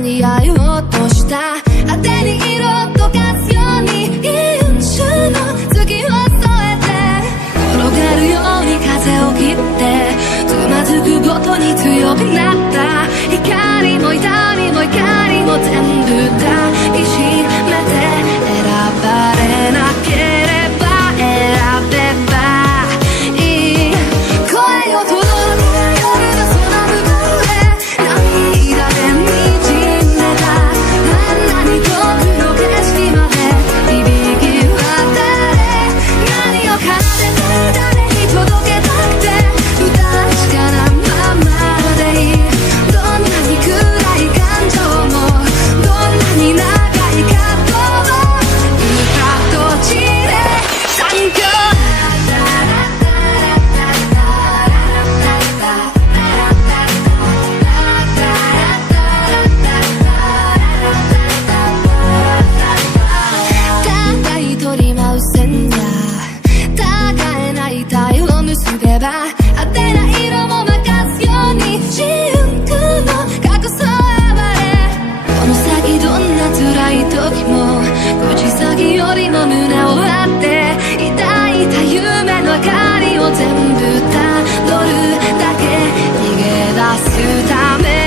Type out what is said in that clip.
似合いをとした当てに色とかすように飲酒の月を添えて転がるように風を切ってつまずくごとに強くなった光も痛みも怒りも全部抱きしめて選ばれなければ選べばいい声を届け夜の空向こうへ涙で滲んでたあんなに遠くの景色まで響き渡れ何を奏でて誰に届けたくて不確かなままでいいどんなに暗い感情もどんなに長い葛藤も歌と地で産業互い取り舞う線が互えない体を結べば当てない色も任すように自由の隠そう暴れこの先どんな辛い時も口先よりも胸を張って抱いた夢の明かりを全部たどるだけ逃げ出すため